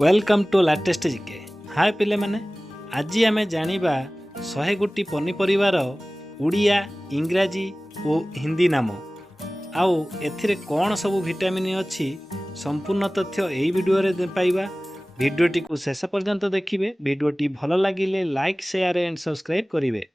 Welcome to latest GK. हाय पिले माने, आज आम जानिबा 100 गोटी पनीपरिवार उड़िया इंग्राजी और हिंदी नाम आउ एथिरे कौन सब विटामिन अच्छी संपूर्ण तथ्य यही वीडियो रे पाइबा। वीडियोटी को शेष पर्यंत देखिए। वीडियोटी भल लगिले लाइक शेयर एंड सब्सक्राइब करिवे।